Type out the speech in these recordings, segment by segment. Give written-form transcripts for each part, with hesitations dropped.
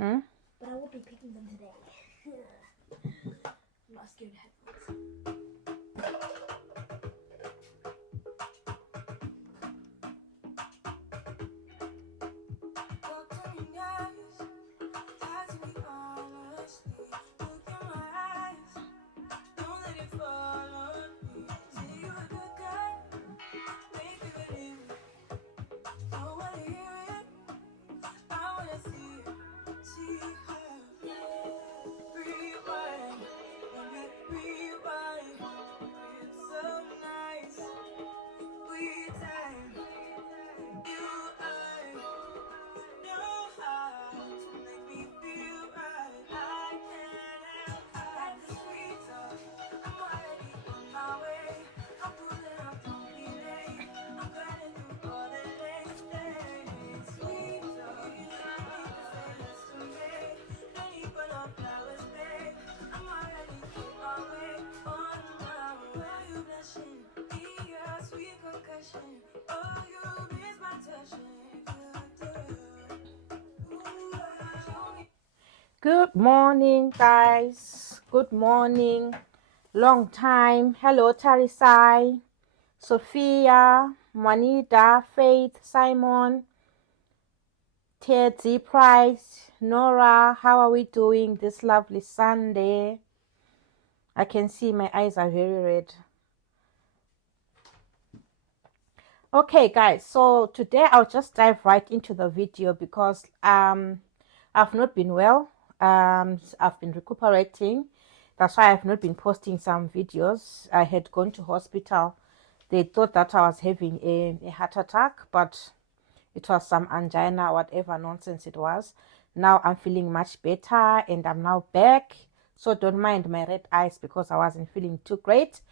But I won't be picking them today. I'm not scared of headphones. Good morning, guys. Good morning. Long time. Hello, Tarisai, Sophia, Juanita, Faith, Simon, Teddy, Price, Nora. How are we doing this lovely Sunday? I can see my eyes are very red. Okay, guys. So today I'll just dive right into the video because I've not been well. I've been recuperating. That's why I've not been posting some videos. I had gone to hospital. They thought that I was having a heart attack, but it was some angina, whatever nonsense it was. Now I'm feeling much better and I'm now back. So don't mind my red eyes because I wasn't feeling too great.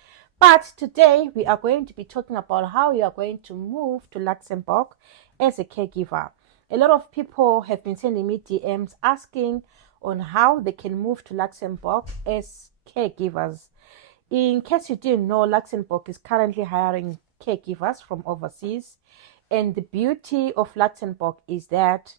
But today we are going to be talking about how you are going to move to Luxembourg as a caregiver. A lot of people have been sending me DMs asking on how they can move to Luxembourg as caregivers. In case you didn't know, Luxembourg is currently hiring caregivers from overseas. And the beauty of Luxembourg is that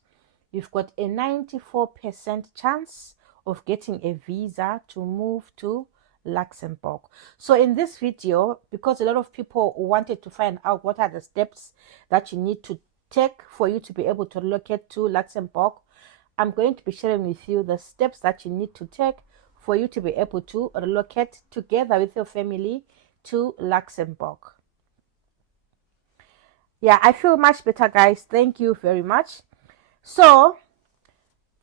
you've got a 94% chance of getting a visa to move to Luxembourg. So in this video, because a lot of people wanted to find out what are the steps that you need to take for you to be able to relocate to Luxembourg, I'm going to be sharing with you the steps that you need to take for you to be able to relocate together with your family to Luxembourg. Yeah, I feel much better, guys. Thank you very much. So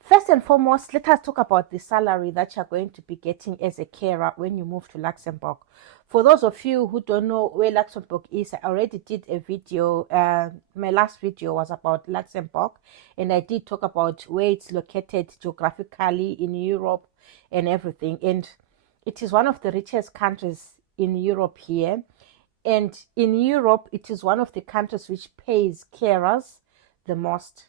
first and foremost, let us talk about the salary that you're going to be getting as a carer when you move to Luxembourg. For those of you who don't know where Luxembourg is, I already did a video. My last video was about Luxembourg, and I did talk about where it's located geographically in Europe and everything. And it is one of the richest countries in Europe here. And in Europe, it is one of the countries which pays carers the most.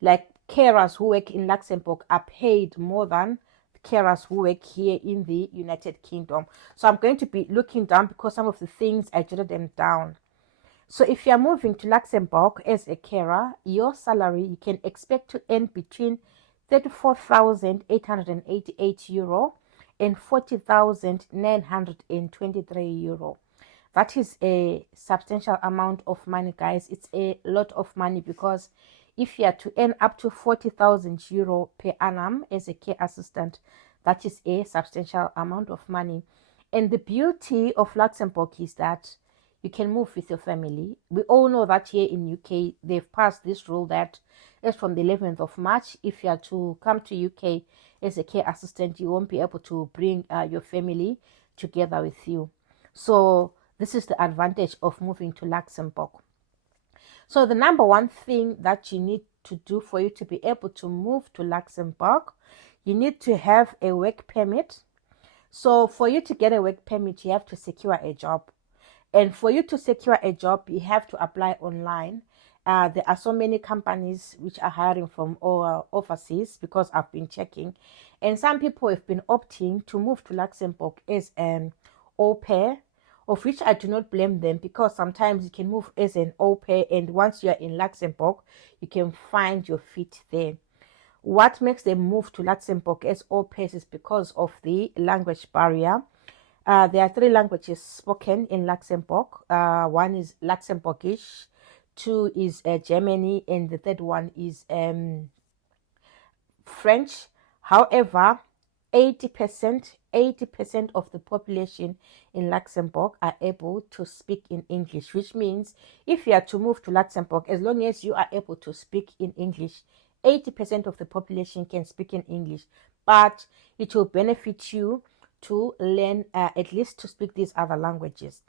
Like, carers who work in Luxembourg are paid more than carers who work here in the United Kingdom. So I'm going to be looking down because some of the things I jotted them down. So if you're moving to Luxembourg as a carer, your salary, you can expect to earn between 34,888 euro and 40,923 euro. That is a substantial amount of money, guys. It's a lot of money because if you are to earn up to 40,000 euro per annum as a care assistant, that is a substantial amount of money. And the beauty of Luxembourg is that you can move with your family. We all know that here in UK, they've passed this rule that as from the 11th of March, if you are to come to UK as a care assistant, you won't be able to bring your family together with you. So this is the advantage of moving to Luxembourg. So the number one thing that you need to do for you to be able to move to Luxembourg, you need to have a work permit. So for you to get a work permit, you have to secure a job. And for you to secure a job, you have to apply online. There are so many companies which are hiring from overseas because I've been checking. And some people have been opting to move to Luxembourg as an au pair, of which I do not blame them because sometimes you can move as an au pair and once you are in Luxembourg, you can find your feet there. What makes them move to Luxembourg as au pairs is because of the language barrier. There are 3 languages spoken in Luxembourg. One is Luxembourgish, 2 is Germany, and the 3rd one is French. However, 80% of the population in Luxembourg are able to speak in English, which means if you are to move to Luxembourg, as long as you are able to speak in English, 80% of the population can speak in English, but it will benefit you to learn at least to speak these other languages.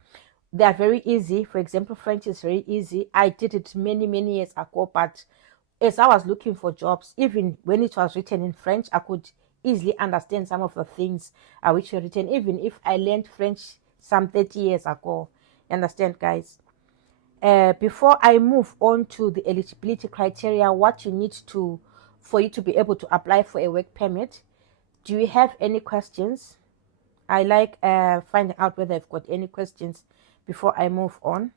They are very easy. For example, French is very easy. I did it many years ago, but as I was looking for jobs, even when it was written in French, I could easily understand some of the things which were written, even if I learned French some 30 years ago. Understand, guys? Before I move on to the eligibility criteria, what you need to, for you to be able to apply for a work permit, do you have any questions? I like finding out whether I've got any questions before I move on.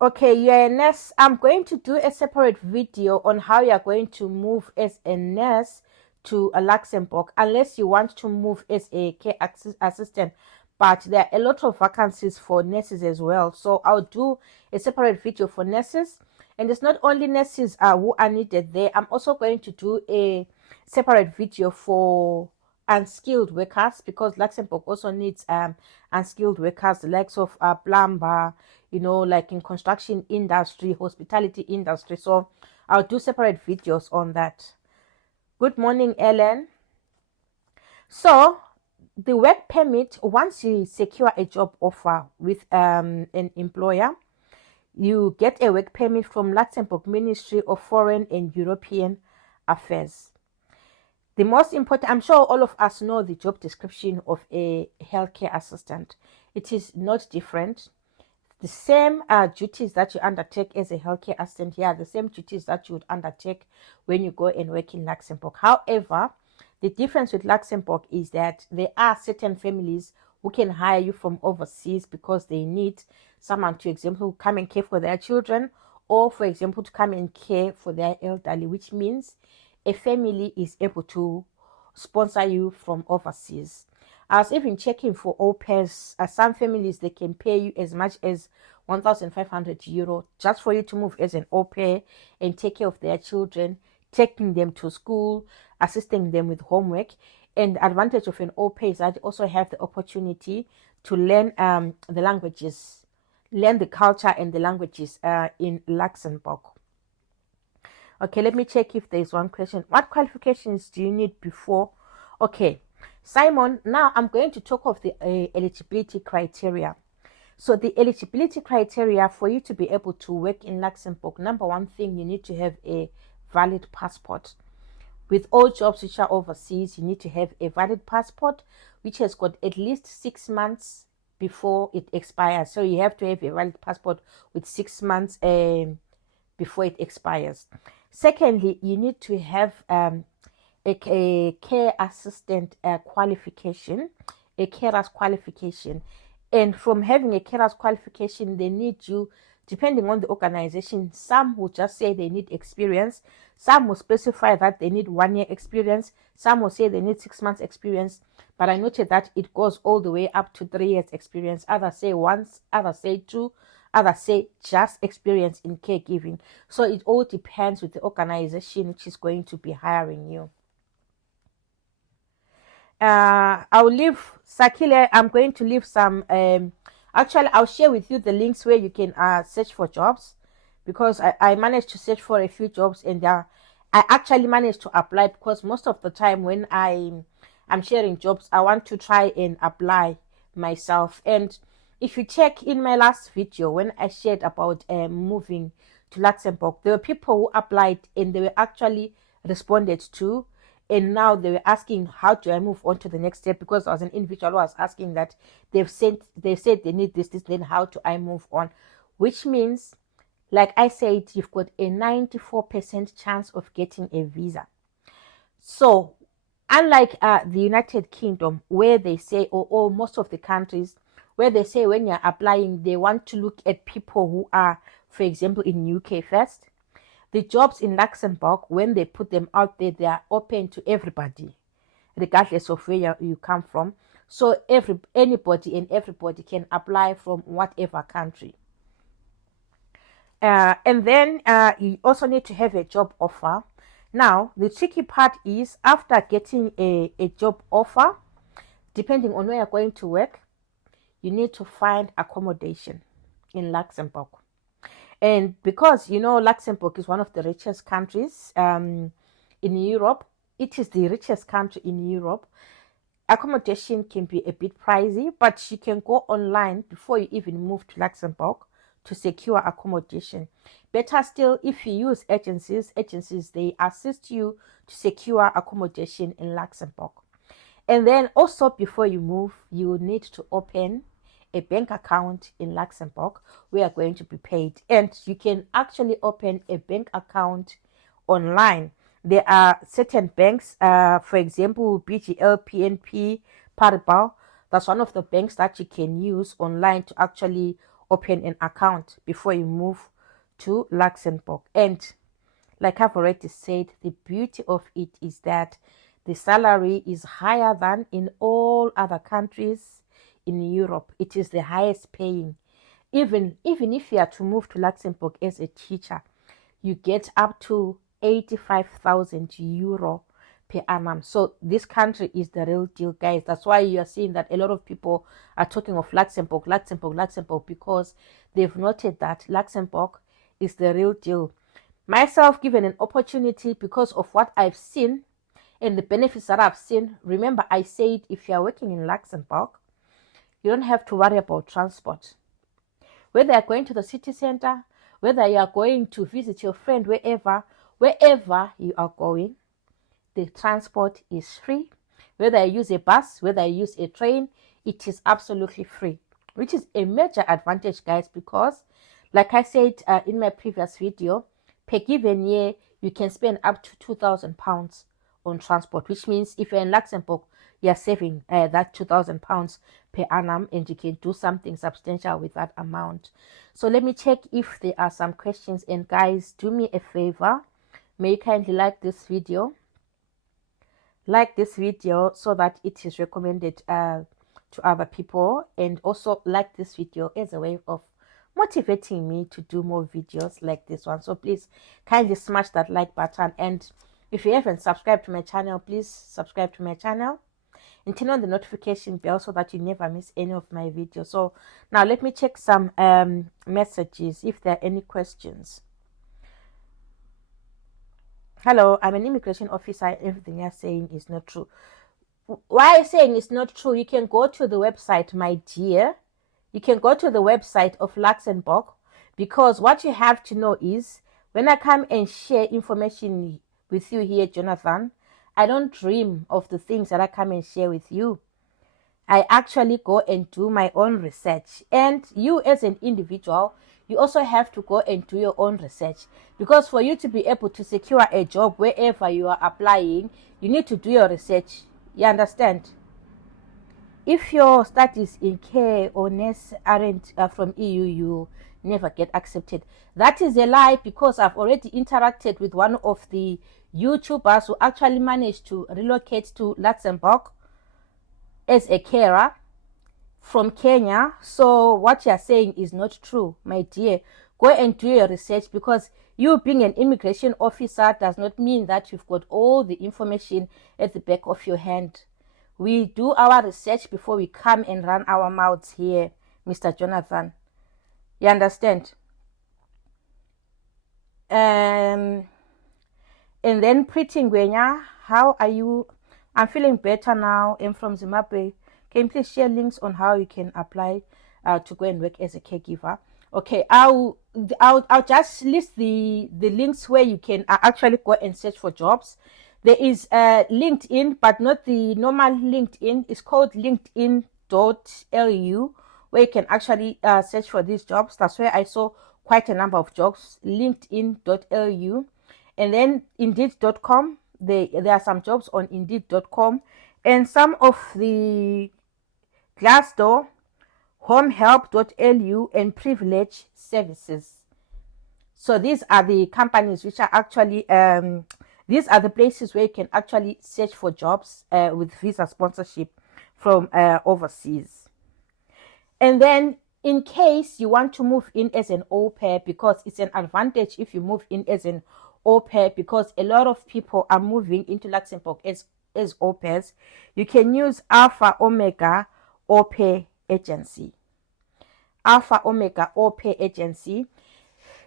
Okay, you're a nurse. I'm going to do a separate video on how you're going to move as a nurse to a Luxembourg, unless you want to move as a care assistant. But there are a lot of vacancies for nurses as well. So I'll do a separate video for nurses. And it's not only nurses who are needed there. I'm also going to do a separate video for unskilled workers, because Luxembourg also needs unskilled workers, the likes of plumber, you know, like in construction industry, hospitality industry. So I'll do separate videos on that. Good morning, Ellen. So the work permit, once you secure a job offer with an employer, you get a work permit from Luxembourg Ministry of Foreign and European Affairs. The most important, I'm sure all of us know the job description of a healthcare assistant. It is not different. The same duties that you undertake as a healthcare assistant here are the same duties that you would undertake when you go and work in Luxembourg. However, the difference with Luxembourg is that there are certain families who can hire you from overseas because they need someone, to example, come and care for their children, or for example, to come and care for their elderly, which means a family is able to sponsor you from overseas. I was even checking for au pairs. Some families, they can pay you as much as 1,500 euro just for you to move as an au pair and take care of their children, taking them to school, assisting them with homework. And the advantage of an au pair is that you also have the opportunity to learn the languages, learn the culture and the languages in Luxembourg. Okay, let me check if there's one question. What qualifications do you need before? Okay, Simon, now I'm going to talk of the eligibility criteria. So the eligibility criteria for you to be able to work in Luxembourg, number one thing, you need to have a valid passport. With all jobs which are overseas, you need to have a valid passport which has got at least 6 months before it expires. So you have to have a valid passport with 6 months before it expires. Secondly, you need to have a care assistant qualification, a carer's qualification. And from having a carer's qualification, they need you, depending on the organization, some will just say they need experience, some will specify that they need 1 year experience, some will say they need 6 months experience, but I noted that it goes all the way up to 3 years experience. Others say once, others say 2, others say just experience in caregiving. So it all depends with the organization which is going to be hiring you. I'll leave Sakile. I'm going to leave some actually I'll share with you the links where you can search for jobs, because I managed to search for a few jobs, and I actually managed to apply, because most of the time when I'm sharing jobs, I want to try and apply myself. And if you check in my last video when I shared about moving to Luxembourg, there were people who applied and they were actually responded to, and now they were asking, how do I move on to the next step? Because I was an individual who was asking that they said they need this, then how do I move on? Which means, like I said, you've got a 94% chance of getting a visa. So unlike the United Kingdom, where they say, or most of the countries, where they say when you're applying, they want to look at people who are, for example, in UK first. the jobs in Luxembourg, when they put them out there, they are open to everybody, regardless of where you come from. So anybody and everybody can apply from whatever country. And then you also need to have a job offer. Now, the tricky part is after getting a job offer, depending on where you're going to work, you need to find accommodation in Luxembourg. And because, you know, Luxembourg is one of the richest countries in Europe, it is the richest country in Europe. Accommodation can be a bit pricey, but you can go online before you even move to Luxembourg to secure accommodation. Better still, if you use agencies, they assist you to secure accommodation in Luxembourg. And then also before you move, you need to open a bank account in Luxembourg where you're going to be paid. And you can actually open a bank account online. There are certain banks, for example, BGL, PNP, Paribas. That's one of the banks that you can use online to actually open an account before you move to Luxembourg. And like I've already said, the beauty of it is that the salary is higher than in all other countries in Europe. It is the highest paying. Even if you are to move to Luxembourg as a teacher, you get up to 85,000 euro per annum. So this country is the real deal, guys. That's why you are seeing that a lot of people are talking of Luxembourg, because they've noted that Luxembourg is the real deal. Myself, given an opportunity because of what I've seen and the benefits that I've seen, remember I said if you're working in Luxembourg, you don't have to worry about transport. Whether you're going to the city center, whether you are going to visit your friend, wherever you are going, the transport is free. Whether you use a bus, whether you use a train, it is absolutely free, which is a major advantage, guys, because like I said in my previous video, per given year, you can spend up to £2,000 on transport, which means if you're in Luxembourg, you're saving that £2,000 per annum, and you can do something substantial with that amount. So let me check if there are some questions. And guys, do me a favor, may you kindly like this video so that it is recommended to other people, and also like this video as a way of motivating me to do more videos like this one. So please kindly smash that like button, and if you haven't subscribed to my channel, please subscribe to my channel and turn on the notification bell so that you never miss any of my videos. So now let me check some messages if there are any questions. Hello, I'm an immigration officer. Everything you're saying is not true. Why I'm saying it's not true, you can go to the website, my dear. You can go to the website of Luxembourg, because what you have to know is when I come and share information with you here, Jonathan, I don't dream of the things that I come and share with you. I actually go and do my own research. And you as an individual, you also have to go and do your own research, because for you to be able to secure a job wherever you are applying, you need to do your research. You understand? If your studies in care or nurse aren't from EU, you never get accepted. That is a lie, because I've already interacted with one of the YouTubers who actually managed to relocate to Luxembourg as a carer from Kenya. So what you're saying is not true, my dear. Go and do your research, because you being an immigration officer does not mean that you've got all the information at the back of your hand. We do our research before we come and run our mouths here, Mr. Jonathan. You understand? And then Pretty Ngwenya, how are you? I'm feeling better now. I'm from Zimbabwe. Can you please share links on how you can apply to go and work as a caregiver? Okay, I'll just list the links where you can actually go and search for jobs. There is LinkedIn, but not the normal LinkedIn. It's called linkedin.lu, where you can actually search for these jobs. That's where I saw quite a number of jobs, linkedin.lu. And then indeed.com. There are some jobs on indeed.com. And some of the Glassdoor, homehelp.lu, and privilege services. So these are the companies which are actually these are the places where you can actually search for jobs with visa sponsorship from overseas. And then in case you want to move in as an au pair, because it's an advantage if you move in as an au pair, because a lot of people are moving into Luxembourg as au pairs, you can use Alpha Omega Au Pair Agency. Alpha Omega Au Pair Agency.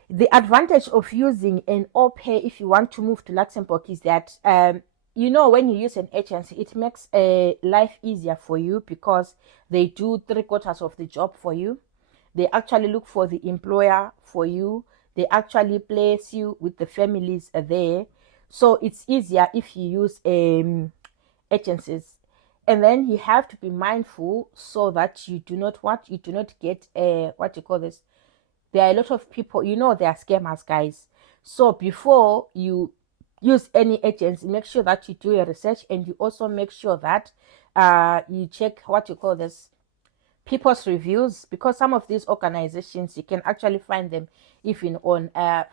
The advantage of using an au pair if you want to move to Luxembourg is that you know, when you use an agency, it makes life easier for you because they do 3/4 of the job for you. They actually look for the employer for you. They actually place you with the families there. So it's easier if you use agencies. And then you have to be mindful so that you do not get what you call this. There are a lot of people, you know, they are scammers, guys. So before you use any agency, make sure that you do your research, and you also make sure that you check what you call this, people's reviews, because some of these organizations, you can actually find them even on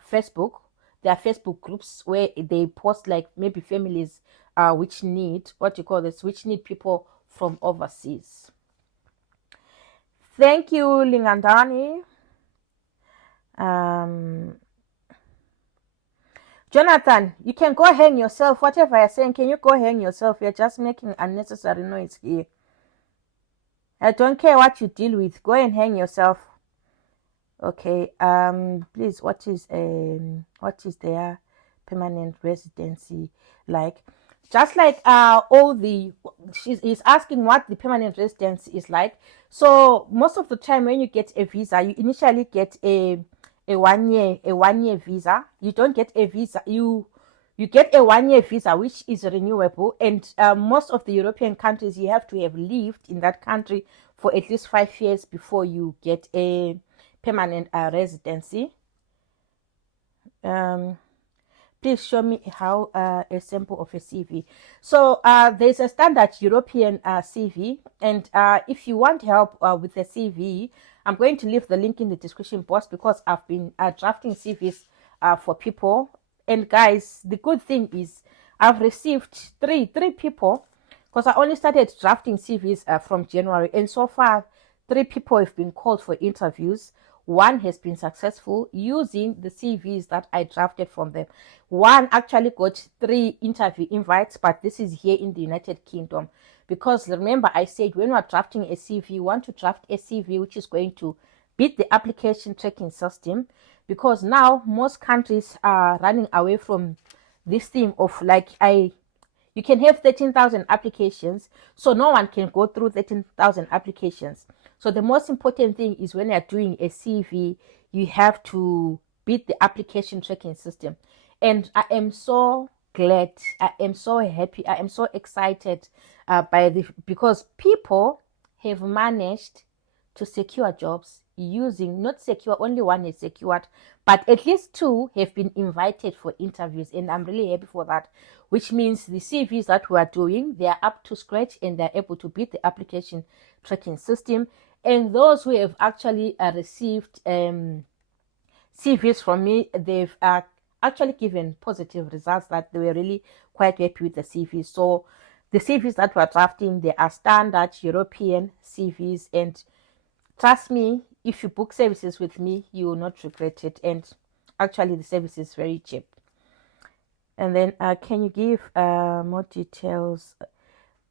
Facebook. There are Facebook groups where they post like maybe families which need what you call this, which need people from overseas. Thank you, Lingandani. Jonathan, you can go hang yourself. Whatever you're saying, can you go hang yourself? You're just making unnecessary noise here. I don't care what you deal with. Go and hang yourself. Okay. Please, what is their permanent residency like? Just like she's asking what the permanent residency is like. So most of the time when you get a visa, you initially get a 1 year visa. You don't get a visa. You get a 1 year visa which is renewable, and most of the European countries, you have to have lived in that country for at least 5 years before you get a permanent residency. Please show me how a sample of a CV. So there's a standard European CV, and if you want help with a CV, I'm going to leave the link in the description box, because I've been drafting CVs for people. And guys, the good thing is I've received three people, because I only started drafting CVs from January, and so far 3 people have been called for interviews. 1 has been successful using the CVs that I drafted from them. 1 actually got 3 interview invites, but this is here in the United Kingdom. Because remember, I said when we're drafting a CV, you want to draft a CV which is going to beat the application tracking system, because now most countries are running away from this thing of like, you can have 13,000 applications, so no one can go through 13,000 applications. So the most important thing is when you're doing a CV, you have to beat the application tracking system. And I am so glad, I am so happy, I am so excited because people have managed to secure jobs using, not secure, only 1 is secured, but at least 2 have been invited for interviews, and I'm really happy for that, which means the CVs that we are doing, they are up to scratch and they're able to beat the application tracking system. And those who have actually received CVs from me, they've actually given positive results, that they were really quite happy with the CVs. So the CVs that we're drafting, they are standard European CVs, and trust me, if you book services with me, you will not regret it. And actually the service is very cheap. And then can you give more details?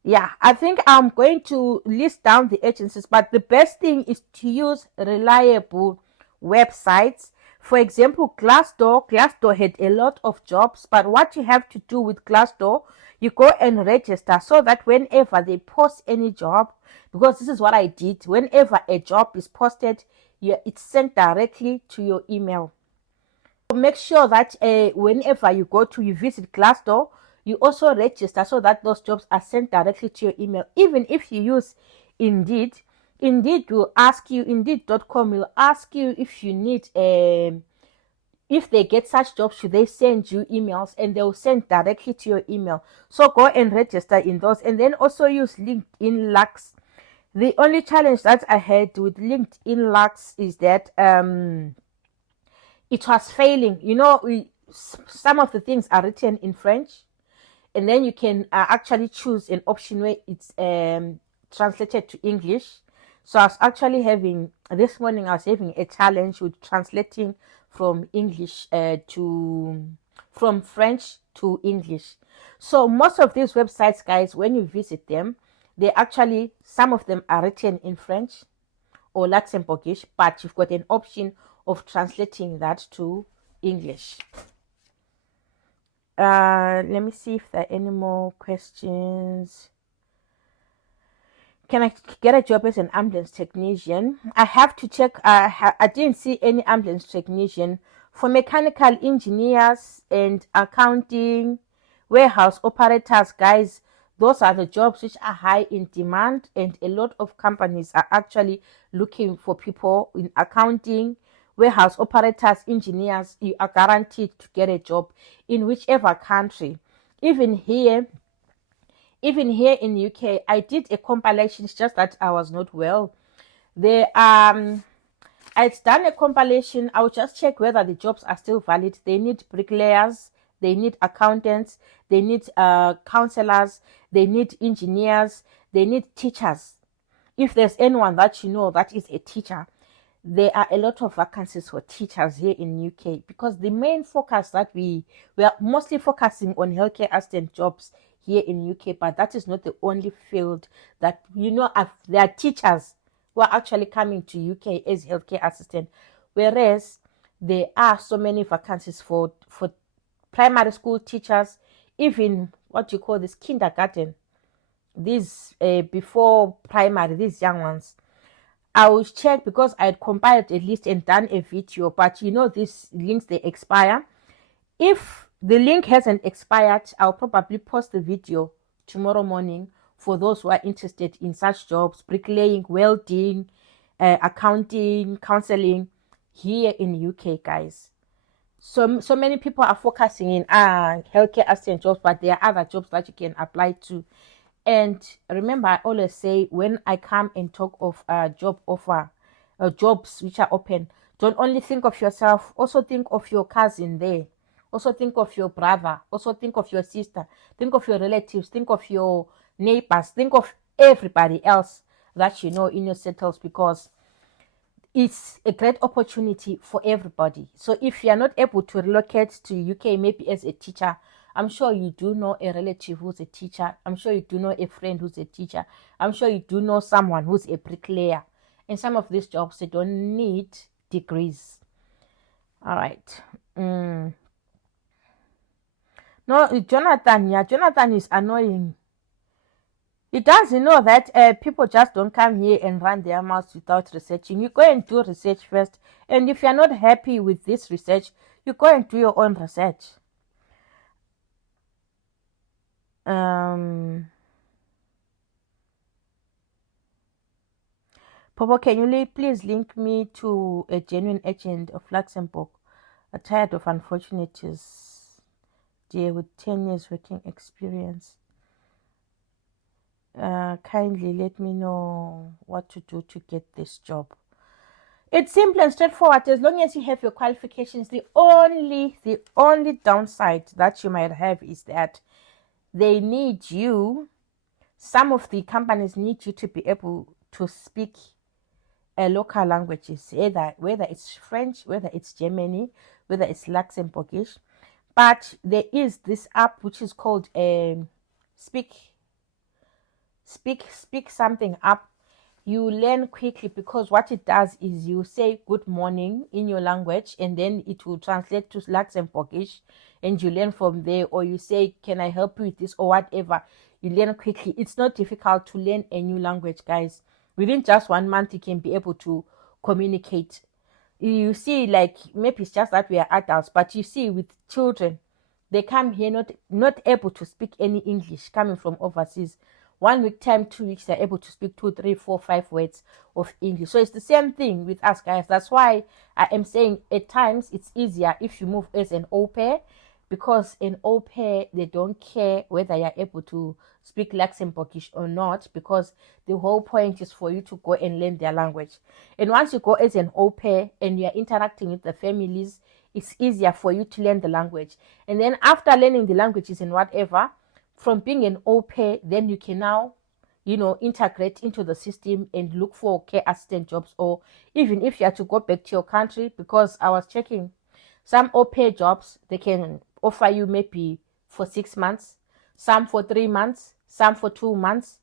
Yeah, I think I'm going to list down the agencies, but the best thing is to use reliable websites. For example, Glassdoor had a lot of jobs, but what you have to do with Glassdoor, you go and register so that whenever they post any job, because this is what I did, whenever a job is posted, it's sent directly to your email. So make sure that whenever you visit Glassdoor, you also register so that those jobs are sent directly to your email. Even if you use Indeed will ask you, Indeed.com will ask you if you need if they get such jobs, should they send you emails, and they'll send directly to your email. So go and register in those, and then also use LinkedIn Lux. The only challenge that I had with LinkedIn Lux is that it was failing. Some of the things are written in French, and then you can actually choose an option where it's translated to English. So I was actually having this morning. I was having a challenge with translating from English from French to English. So most of these websites, guys, when you visit them, some of them are written in French or Luxembourgish, but you've got an option of translating that to English. Let me see if there are any more questions. Can I get a job as an ambulance technician? I have to check. I didn't see any ambulance technician. For mechanical engineers and accounting, warehouse operators, guys, those are the jobs which are high in demand, and a lot of companies are actually looking for people in accounting, warehouse operators, engineers. You are guaranteed to get a job in whichever country. Even here in UK, I did a compilation. It's just that I was not well. I'd done a compilation. I'll just check whether the jobs are still valid. They need bricklayers, they need accountants, they need counselors, they need engineers, they need teachers. If there's anyone that you know that is a teacher, there are a lot of vacancies for teachers here in UK, because the main focus that we are mostly focusing on healthcare assistant jobs here in UK, but that is not the only field that there are teachers who are actually coming to UK as healthcare assistant, whereas there are so many vacancies for primary school teachers, even what you call this kindergarten, these before primary, these young ones. I will check, because I had compiled a list and done a video, but these links, they expire. If the link hasn't expired, I'll probably post the video tomorrow morning for those who are interested in such jobs: bricklaying, welding, accounting, counseling here in UK, guys. So many people are focusing in healthcare assistant jobs, but there are other jobs that you can apply to. And remember, I always say, when I come and talk of job offer, jobs which are open, don't only think of yourself, also think of your cousin there. Also think of your brother. Also think of your sister. Think of your relatives. Think of your neighbors. Think of everybody else that you know in your settles, because it's a great opportunity for everybody. So if you are not able to relocate to UK, maybe as a teacher, I'm sure you do know a relative who's a teacher. I'm sure you do know a friend who's a teacher. I'm sure you do know someone who's a bricklayer. And some of these jobs, they don't need degrees. All right. No, Jonathan, yeah, Jonathan is annoying. He doesn't know that people just don't come here and run their mouths without researching. You go and do research first. And if you're not happy with this research, you go and do your own research. Popo, can you please link me to a genuine agent of Luxembourg? I'm tired of unfortunates dear with 10 years working experience. Kindly let me know what to do to get this job. It's simple and straightforward. As long as you have your qualifications, the only downside that you might have is that they need you. Some of the companies need you to be able to speak local languages, whether it's French, whether it's Germany, whether it's Luxembourgish. But there is this app which is called Speak Something app. You learn quickly, because what it does is you say good morning in your language, and then it will translate to Luxembourgish, and you learn from there. Or you say, can I help you with this, or whatever. You learn quickly. It's not difficult to learn a new language, guys. Within just 1 month, you can be able to communicate. You see, like, maybe it's just that we are adults, but you see, with children, they come here not able to speak any English, coming from overseas. 1 week time, 2 weeks, they're able to speak 2, 3, 4, 5 words of English. So it's the same thing with us, guys. That's why I am saying at times it's easier if you move as an au pair, because in au pair, they don't care whether you're able to speak Luxembourgish or not, because the whole point is for you to go and learn their language. And once you go as an au pair and you're interacting with the families it's easier for you to learn the language. And then after learning the languages and whatever, from being an au pair, then you can now, integrate into the system and look for care assistant jobs, or even if you have to go back to your country, because I was checking some au pair jobs, they can offer you maybe for 6 months, some for 3 months, some for 2 months,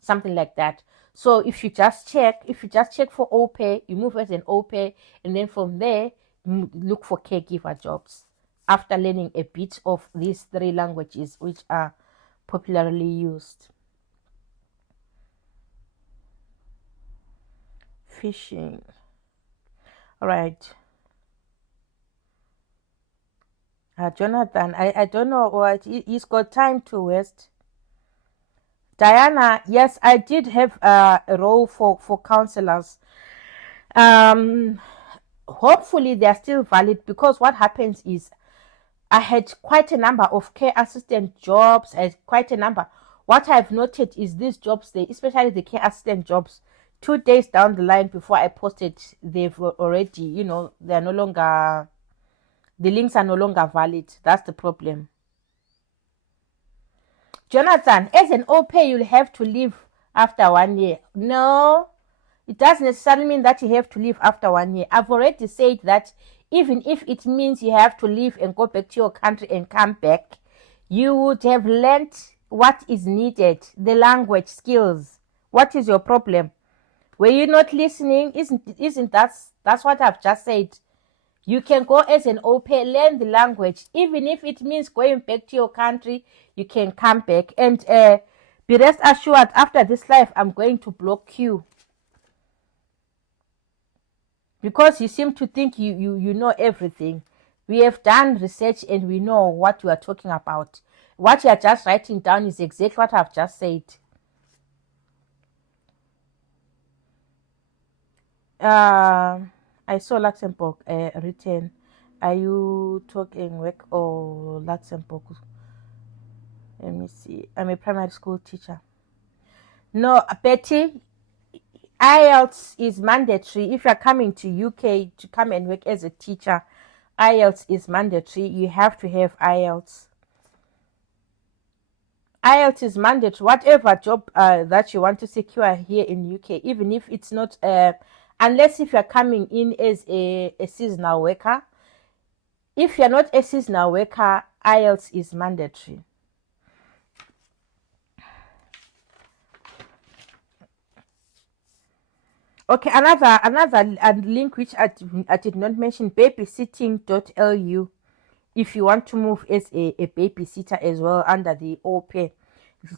something like that. So if you just check for au pair, you move as an au pair, and then from there, look for caregiver jobs after learning a bit of these 3 languages which are popularly used. Fishing. All right. Jonathan, I don't know what he's got time to waste. Diana, yes, I did have a role for counselors. Hopefully they're still valid, because what happens is I had quite a number of care assistant jobs, quite a number. What I've noted is these jobs, especially the care assistant jobs, 2 days down the line before I posted, they've already, they're no longer, the links are no longer valid. That's the problem. Jonathan, as an au pair, you'll have to leave after 1 year. No, it doesn't necessarily mean that you have to leave after 1 year. I've already said that even if it means you have to leave and go back to your country and come back, you would have learned what is needed, the language skills. What is your problem? Were you not listening? Isn't that's what I've just said? You can go as an au pair, learn the language. Even if it means going back to your country, you can come back. And be rest assured, after this life, I'm going to block you. Because you seem to think you know everything. We have done research and we know what you are talking about. What you are just writing down is exactly what I've just said. I saw Luxembourg written. Are you talking work or Luxembourg? Let me see. I'm a primary school teacher. No, Betty, IELTS is mandatory. If you're coming to UK to come and work as a teacher, IELTS is mandatory. You have to have IELTS. IELTS is mandatory. Whatever job that you want to secure here in UK, even if it's not, unless if you're coming in as a seasonal worker. If you're not a seasonal worker, IELTS is mandatory. Okay, another link which I did not mention, babysitting.lu. If you want to move as a babysitter as well under the au pair,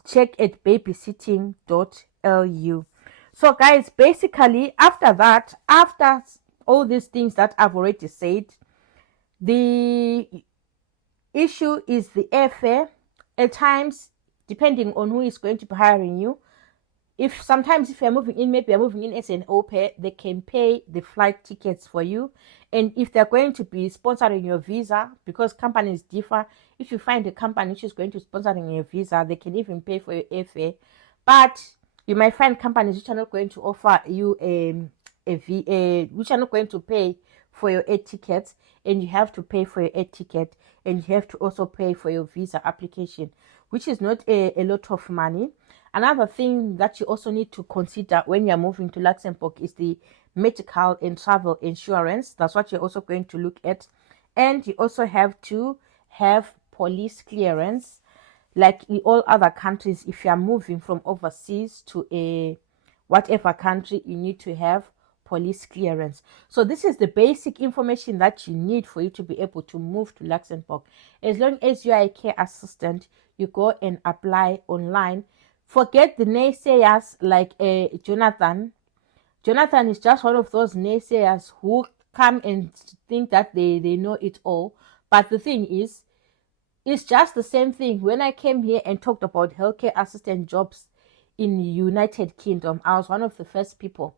check at babysitting.lu. So guys, basically after that, after all these things that I've already said, the issue is the airfare. At times, depending on who is going to be hiring you, sometimes if you're moving in, maybe you're moving in as an au pair, they can pay the flight tickets for you. And if they're going to be sponsoring your visa, because companies differ, if you find a company which is going to sponsoring your visa, they can even pay for your airfare. But you might find companies which are not going to offer you which are not going to pay for your air tickets, and you have to pay for your air ticket, and you have to also pay for your visa application, which is not a lot of money. Another thing that you also need to consider when you're moving to Luxembourg is the medical and travel insurance. That's what you're also going to look at. And you also have to have police clearance. Like in all other countries, if you're moving from overseas to a whatever country, you need to have police clearance. So this is the basic information that you need for you to be able to move to Luxembourg. As long as you are a care assistant, you go and apply online. Forget the naysayers like Jonathan. Jonathan is just one of those naysayers who come and think that they know it all. But the thing is, it's just the same thing. When I came here and talked about healthcare assistant jobs in the United Kingdom, I was one of the first people.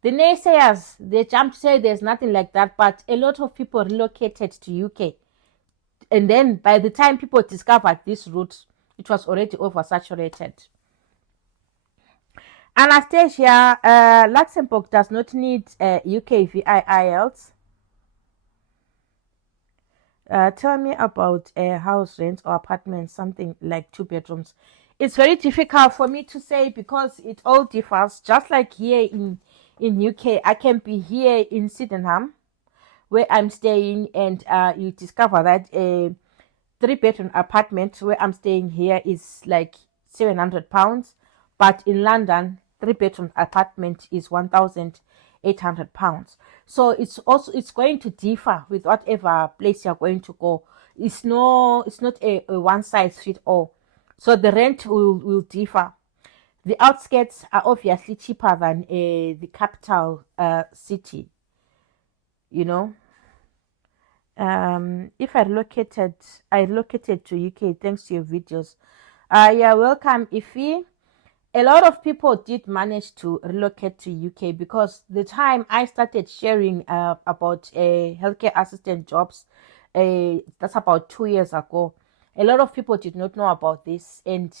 The naysayers, they jump to say there's nothing like that, but a lot of people relocated to UK. And then by the time people discovered this route, it was already oversaturated. Anastasia, Luxembourg does not need UK VI IELTS. Tell me about a house rent or apartment, something like 2 bedrooms. It's very difficult for me to say because it all differs. Just like here in UK, I can be here in Sydenham where I'm staying, and you discover that a 3 bedroom apartment where I'm staying here is like £700, but in London, 3 bedroom apartment is £1,800. So it's going to differ with whatever place you're going to go. It's not a one size fit all. So the rent will differ. The outskirts are obviously cheaper than the capital city, you know. If I relocated to UK thanks to your videos. Yeah, welcome, Ify. A lot of people did manage to relocate to UK because the time I started sharing about healthcare assistant jobs, that's about 2 years ago. A lot of people did not know about this, and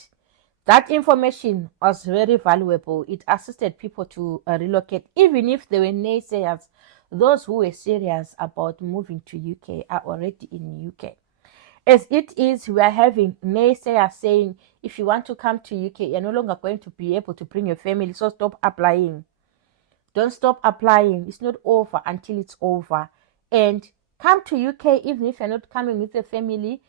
that information was very valuable. It assisted people to relocate, even if they were naysayers. Those who were serious about moving to UK are already in UK. As it is, we are having naysayers saying, if you want to come to UK, you're no longer going to be able to bring your family, so stop applying. Don't stop applying. It's not over until it's over. And come to UK, even if you're not coming with your family.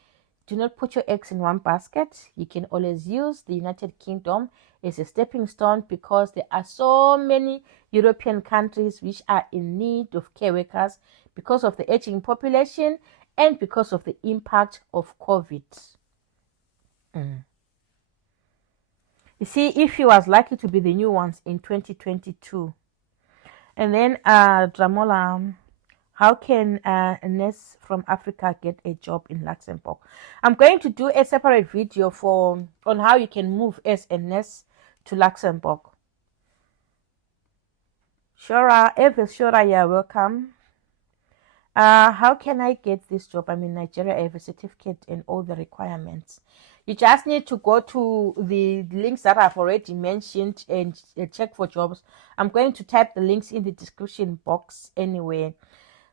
Do not put your eggs in one basket. You can always use the United Kingdom as a stepping stone because there are so many European countries which are in need of care workers because of the aging population and because of the impact of COVID. You see, if he was likely to be the new ones in 2022. And then Dramola, how can a nurse from Africa get a job in Luxembourg? I'm going to do a separate video on how you can move as a nurse to Luxembourg. Shora, Evis Shora, yeah, welcome. How can I get this job? I'm in Nigeria. I have a certificate and all the requirements. You just need to go to the links that I've already mentioned and check for jobs. I'm going to type the links in the description box anyway.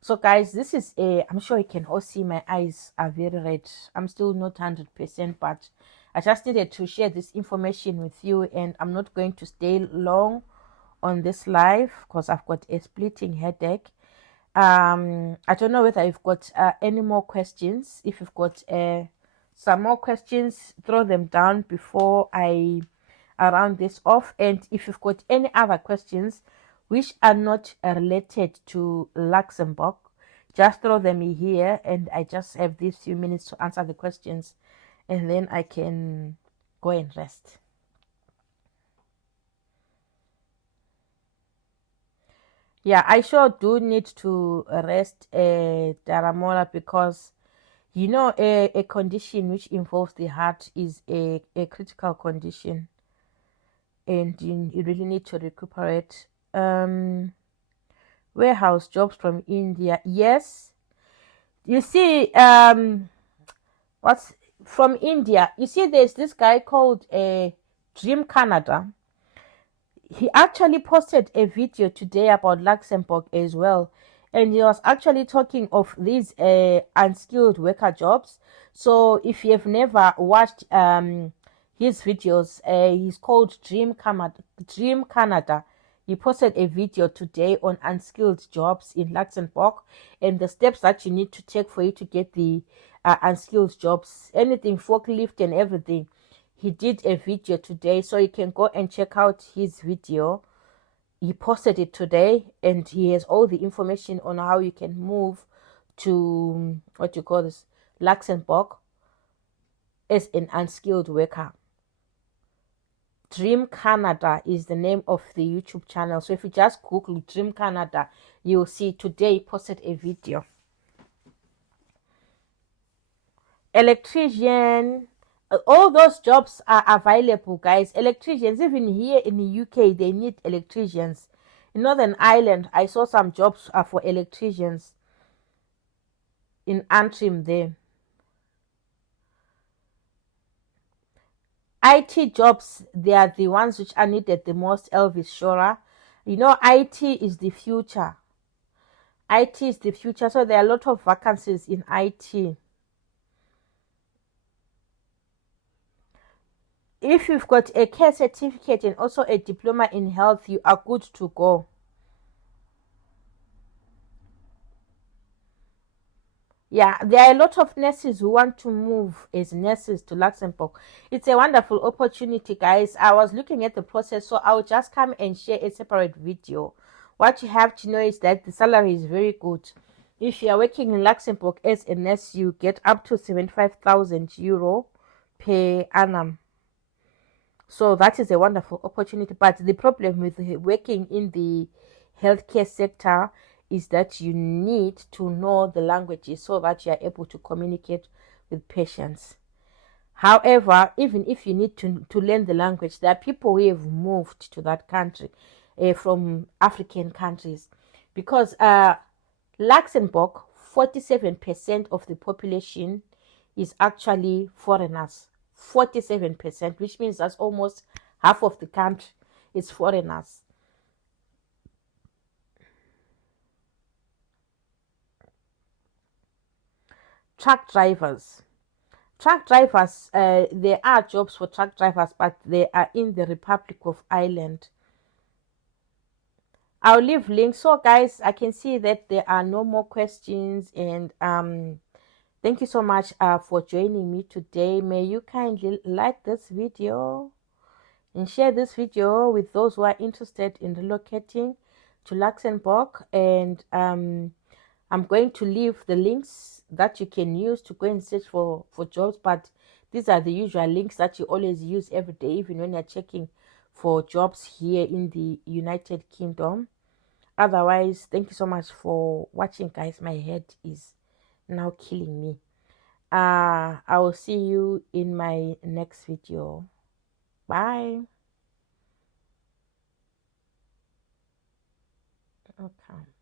So guys, this is I'm sure you can all see my eyes are very red. I'm still not 100%, but I just needed to share this information with you, and I'm not going to stay long on this live because I've got a splitting headache. I don't know whether you've got any more questions. If you've got some more questions, throw them down before I round this off. And if you've got any other questions which are not related to Luxembourg, just throw them here, and I just have these few minutes to answer the questions, and then I can go and rest. Yeah, I sure do need to rest Daramola, because you know a condition which involves the heart is a critical condition, and you really need to recuperate. Warehouse jobs from India, yes. You see, what's from India? You see, there's this guy called Dream Canada. He actually posted a video today about Luxembourg as well, and he was actually talking of these unskilled worker jobs. So if you have never watched his videos, he's called Dream Canada. He posted a video today on unskilled jobs in Luxembourg and the steps that you need to take for you to get the unskilled jobs, anything forklift and everything. He did a video today, so you can go and check out his video. He posted it today, and he has all the information on how you can move to Luxembourg as an unskilled worker. Dream Canada is the name of the YouTube channel. So if you just Google Dream Canada, you'll see today he posted a video. Electrician, all those jobs are available, guys. Electricians, even here in the UK, they need electricians. In Northern Ireland, I saw some jobs for electricians in Antrim there. IT jobs, they are the ones which are needed the most, Elvis Shora. You know, IT is the future. IT is the future, so there are a lot of vacancies in IT. If you've got a care certificate and also a diploma in health, you are good to go. Yeah, there are a lot of nurses who want to move as nurses to Luxembourg. It's a wonderful opportunity, guys. I was looking at the process, so I'll just come and share a separate video. What you have to know is that the salary is very good. If you are working in Luxembourg as a nurse, you get up to 75,000 euro per annum. So that is a wonderful opportunity. But the problem with working in the healthcare sector is that you need to know the languages so that you are able to communicate with patients. However, even if you need to learn the language, there are people who have moved to that country from African countries, because Luxembourg, 47% of the population is actually foreigners. 47%, which means that's almost half of the country is foreigners. Truck drivers. There are jobs for truck drivers, but they are in the Republic of Ireland. I'll leave links. So guys, I can see that there are no more questions, and thank you so much for joining me today. May you kindly like this video and share this video with those who are interested in relocating to Luxembourg. And I'm going to leave the links that you can use to go and search for jobs, but these are the usual links that you always use every day, even when you're checking for jobs here in the United Kingdom. Otherwise, thank you so much for watching, guys. My head is now killing me. I will see you in my next video. Bye. Okay.